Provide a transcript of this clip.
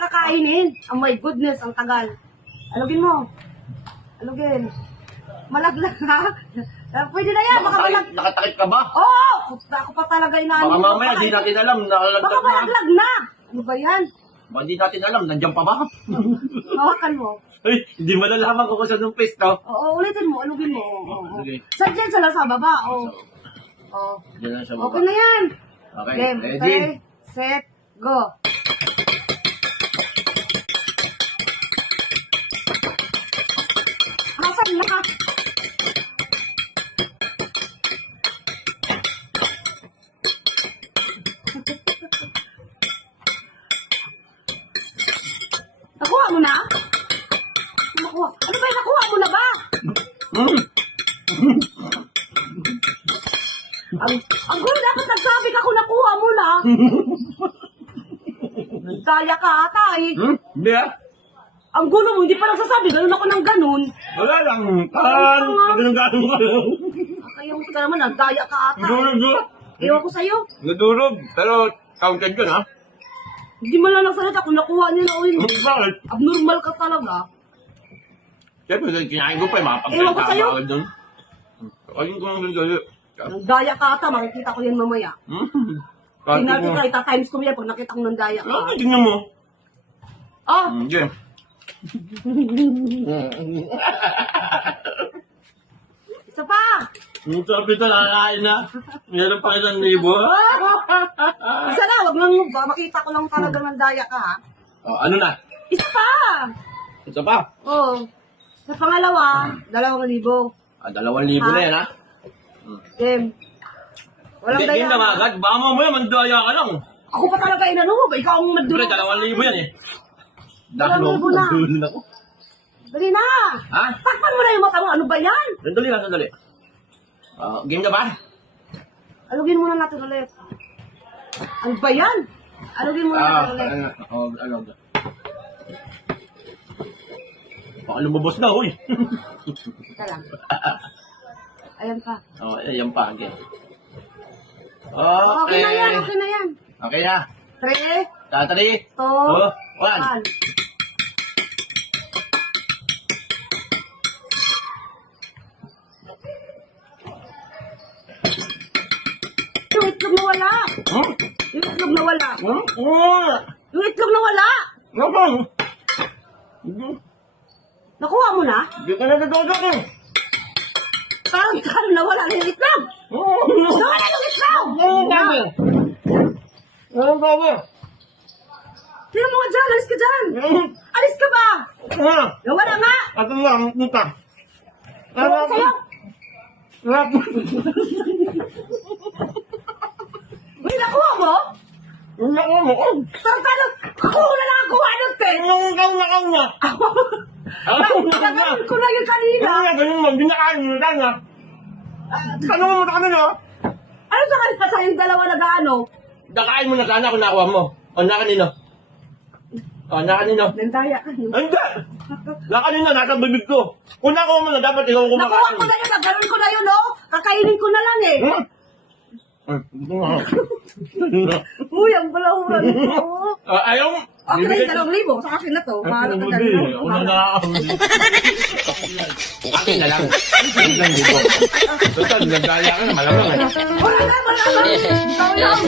kakainin. Oh my goodness, ang tagal. Alugin mo. Alugin. Malaglag ha? Pwede na yan, baka malaglag. Nakatakip ka ba? Oo! Ako pa talaga inaano. Baka mamaya di natin alam, nakalagdag Baka na. malaglag na. Ano ba yan? Baka di natin alam, nandiyan pa ba? Hawakan mo. Ay, hindi malalaman ko kung saan yung pwesto. Oo, ulitin mo, alugin mo. Oo. Sige. Saan dyan sila sa baba? Oo. Oo. Diyan lang siya baba. Okay na yan. Okay, Game. ready? Okay, set, go. Asan na? Nakuha mo na? Nakuha. Ano ba yung nakuha mo na ba? Ang gulo, dapat nagsabi ka kung nakuha mo na. Nagkaya ka ata eh. Hindi ah. Ang gulo mo, hindi pa nagsasabi. Ganun ako ng ganun. Wala lang. Ganun-ganun ka lang. Kaya mo ka naman, nagdaya ka ata. Nadurog. Ewan ko sa'yo. Nadurog. Pero counted ko na. Hindi man lang nagsalita kung nakuha nila o hindi. Bakit? Abnormal ka talaga. Siyempre, kinain ko pa eh. Ewan ko sa'yo. Makapagsalita doon. Kain ko lang doon. Nagdaya ka ata, makikita ko yan mamaya. Tingnan ko ka, ita-times ko yan pag nakita ko ng daya ka. Tingnan mo. Ah! Sige. Isa pa! Ang sarap ito, nakakain na. Meron pa kitang libo. Isa na, wag lang ba? Makita ko lang talaga ng daya ka ha. Oh, ano na? Isa pa! Isa pa. Oo. Sa pangalawa, 2,000. 2,000 na yan ha. Game. Walang Hindi daya. na agad. Baka mamaya mandaya ka lang. Ako pa talaga inano mo ba? Ikaw ang Siyempre, nagduro. 2,000 yan eh. 2,000 na. Dahil ako. Dali na! Ha? Takpan mo na yung mata mo. Ano ba yan? Sandali lang, sandali. Game na ba? Alugin muna natin ulit. Ano ba yan? Alugin muna natin ulit. Ano? Baka lumabas na, huy. Teka lang. Ayan pa. Ayan pa, again. Okay na yan, okay na yan. Okay na. 3, 3, 2, 1. 1. Yung itlog na wala. Yung itlog na wala. Yung itlog na wala. Nakuha mo na? Hindi ka na nagdodok eh. Parang nawala na yung itlog. Nawala yung itlog. Ano ba? Tingnan mo nga dyan, alis ka dyan. Alis ka ba? Nawala nga. Ato lang, puta. Ewan ko sa'yo. Uy, nakuha mo? Tarantado, ako na nakakuha nun, te. Nagawin ko na yun kanina. Ano sa kanila sa yung dalawa nag-ano? Dakain mo na sana kung nakuha mo. O, na kanino? Nandaya ka. no? Hindi! Na kanino, nasa bibig ko. Kung nakuha mo na, dapat ikaw Nakuha kumakain. ko na yun, naganoon ko na yun, no? Kakainin ko na lang, eh. Uy, ang balahura nito. Ayaw. Okay na yung 2,000. Sa akin na to. Bahala ka dyan. Ako na nakakahuli. Akin na lang. Akin lang dito. Total, nagdaya ka na. Malamang eh. Wala na, wala na. Ikaw lang.